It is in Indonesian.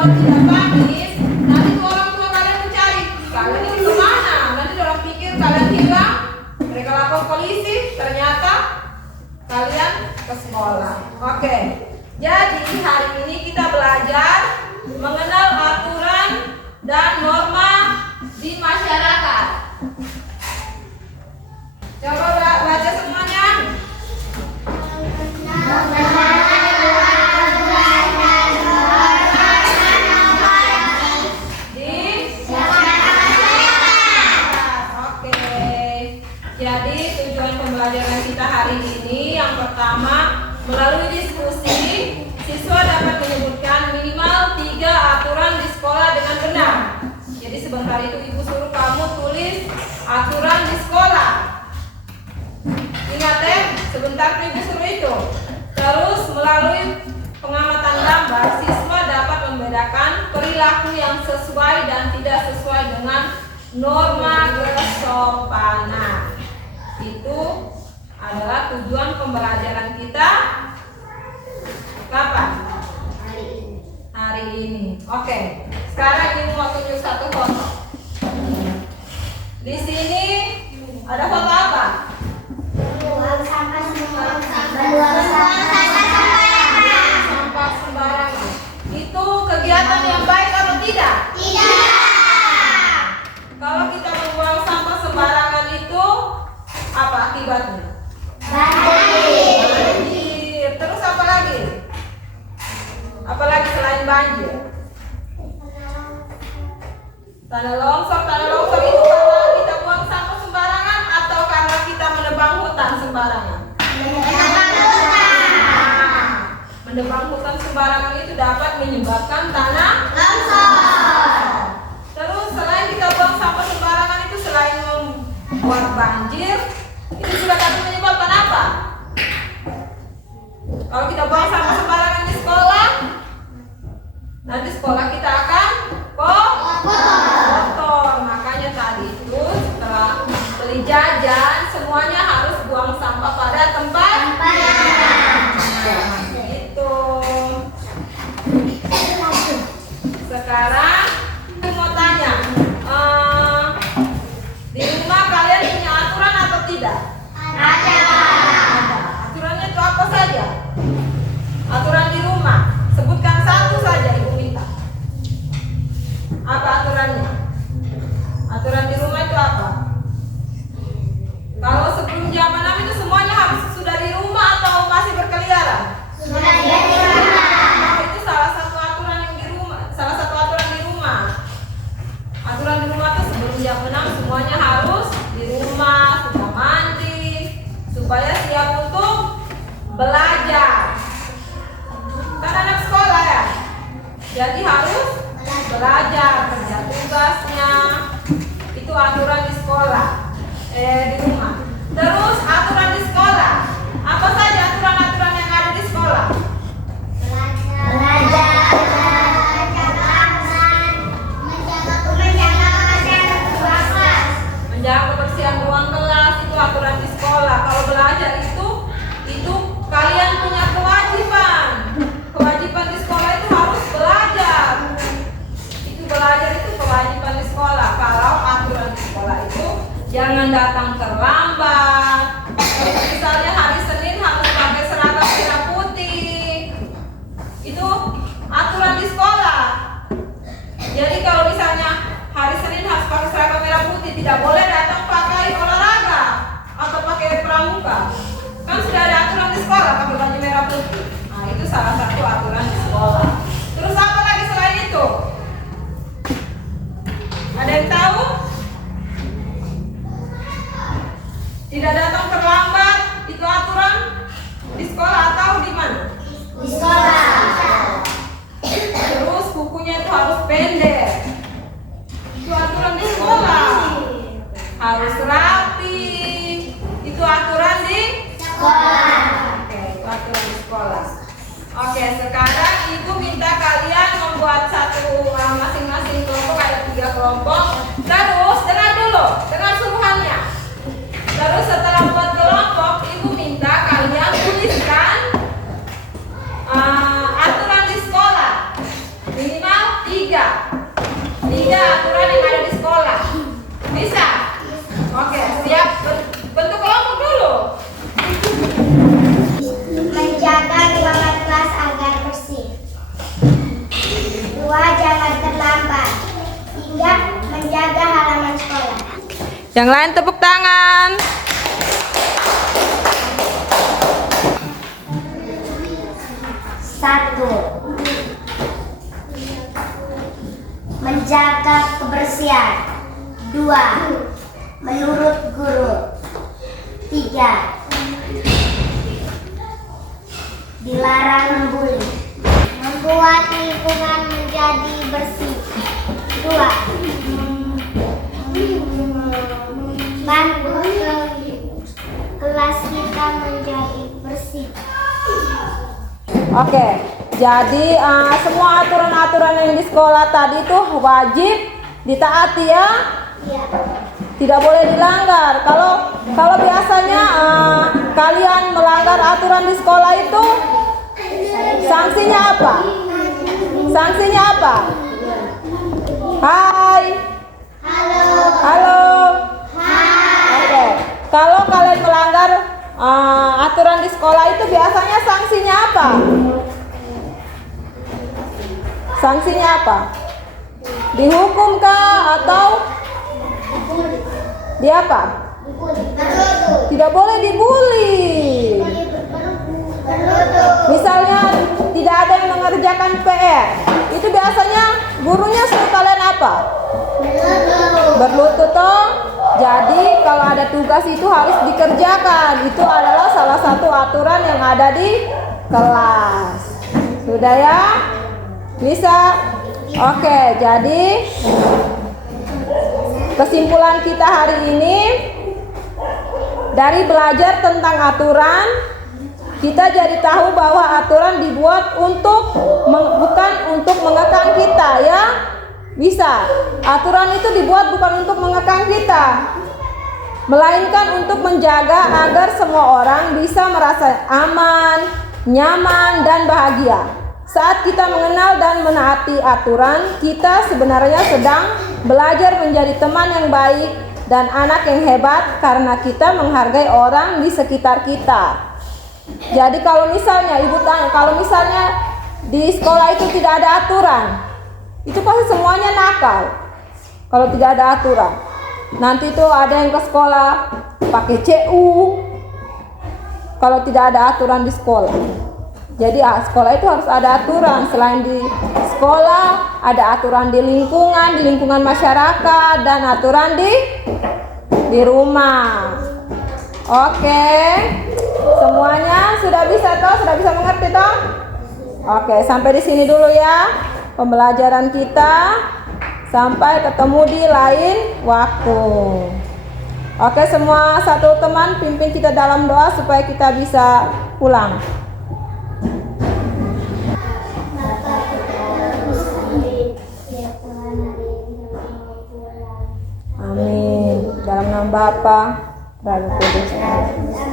kalau tidak panis, nanti tuh orang tua kalian mencari kalian ini kemana. Nanti orang pikir kalian hilang, mereka lapor polisi, ternyata kalian ke sekolah. Oke, jadi hari ini kita belajar mengenal aturan dan norma di masyarakat. Coba baca semuanya. Jadi tujuan pembelajaran kita hari ini yang pertama, melalui diskusi siswa dapat menyebutkan minimal 3 aturan di sekolah dengan benar. Jadi sebentar itu ibu suruh kamu tulis aturan di sekolah. Ingat ya, sebentar ibu suruh itu. Terus melalui pengamatan gambar, siswa dapat membedakan perilaku yang sesuai dan tidak sesuai dengan norma kesopanan. Itu adalah tujuan pembelajaran kita kapan? Hari ini. Oke. Sekarang ibu mau tunjuk satu foto. Di sini ada foto apa? Sampah sembarangan. Itu kegiatan yang baik atau tidak? Tidak. Kalau kita membuang sampah sembarangan itu apa akibatnya? Banjir. Terus apa lagi? Apalagi selain banjir? Tanah longsor itu karena kita buang sampah sembarangan atau karena kita menebang hutan sembarangan? Menebang hutan sembarangan itu dapat menyebabkan tanah Longsor. Terus selain kita buang sampah sembarangan itu selain membuat banjir, itu juga dapat menyebabkan apa? Kalau kita buang sampah sembarangan di sekolah, nanti sekolah kita akan kotor. Makanya tadi itu setelah beli jajan, semuanya harus buang sampah pada tempatnya. Itu. Sekarang aku mau tanya, di rumah kalian punya aturan atau tidak? Ada. Aturannya itu apa saja? Aturan di rumah. Sebutkan satu saja ibu minta. Apa aturannya? Aturan di rumah itu apa? Kalau sebelum zaman Nabi itu semuanya harus sudah di rumah atau masih berkeliaran? Sudah di rumah. Oh, itu salah satu aturan yang di rumah. Salah satu aturan di rumah. Aturan di rumah itu sebelum zaman Nabi semuanya harus di rumah, sudah mandi, supaya siap untuk belajar. Kan anak sekolah ya, jadi harus belajar, kerja tugasnya. Itu aturan di sekolah, di rumah. Terus aturan di sekolah, apa saja aturan-aturan yang ada di sekolah? Belajar, Menjaga kebersihan ruang kelas, itu aturan di sekolah. Kalau belajar itu kalian punya kewajiban. Kewajiban di sekolah itu harus belajar. Itu belajar itu kewajiban di sekolah. Kalau aturan di sekolah itu jangan datang terlambat. Misalnya hari Senin harus pakai seragam merah putih. Itu aturan di sekolah. Jadi kalau misalnya hari Senin harus pakai seragam merah putih, tidak boleh datang pakai olahraga atau pakai pramuka. Kan sudah ada aturan di sekolah pakai baju merah putih. Nah, itu salah satu aturan di sekolah. Terus apa lagi selain itu? Ada yang tahu? Tidak datang terlambat, itu aturan di sekolah atau di mana? di sekolah. Terus bukunya itu harus pendek. Itu aturan di sekolah. Harus rapi. Itu aturan di Sekolah. Oke, itu aturan di sekolah. Oke, sekarang ibu minta kalian membuat satu masing-masing kelompok, ada 3 kelompok. Terus dengar dulu, dengar suruhannya. Terus setelah buat kelompok, ibu minta kalian tuliskan aturan di sekolah. Minimal Yang lain tepuk tangan. Satu, menjaga kebersihan. Dua, menurut guru. Tiga, dilarang membuli. Membuat lingkungan menjadi bersih. Dua, bantu kelas kita menjadi bersih. Oke, jadi semua aturan-aturan yang di sekolah tadi tuh wajib ditaati ya. Iya. Tidak boleh dilanggar. Kalau biasanya kalian melanggar aturan di sekolah itu sanksinya apa? Sanksinya apa? Hai. Halo. Halo. Hai. Oke. Kalau kalian melanggar aturan di sekolah itu biasanya sanksinya apa? Sanksinya apa? Dihukum kah atau di apa? Tidak boleh dibully. Misalnya tidak ada yang mengerjakan PR, itu biasanya gurunya suruh kalian apa? Berlutut toh. Jadi kalau ada tugas itu harus dikerjakan. Itu adalah salah satu aturan yang ada di kelas. Sudah ya? Bisa? Oke, jadi kesimpulan kita hari ini dari belajar tentang aturan, kita jadi tahu bahwa aturan dibuat bukan untuk mengekang kita ya. Bisa. Aturan itu dibuat bukan untuk mengekang kita, melainkan untuk menjaga agar semua orang bisa merasa aman, nyaman, dan bahagia. Saat kita mengenal dan menaati aturan, kita sebenarnya sedang belajar menjadi teman yang baik dan anak yang hebat karena kita menghargai orang di sekitar kita. Jadi kalau misalnya ibu tanya, kalau misalnya di sekolah itu tidak ada aturan, itu pasti semuanya nakal. Kalau tidak ada aturan, nanti itu ada yang ke sekolah pakai CU. Kalau tidak ada aturan di sekolah, jadi sekolah itu harus ada aturan. Selain di sekolah, ada aturan di lingkungan masyarakat, dan aturan di rumah. Oke, semuanya sudah bisa toh? Sudah bisa mengerti toh? Oke, sampai di sini dulu ya pembelajaran kita. Sampai ketemu di lain waktu. Oke, semua satu teman pimpin kita dalam doa supaya kita bisa pulang. Amin. Dalam nama Bapa dan Roh Kudus.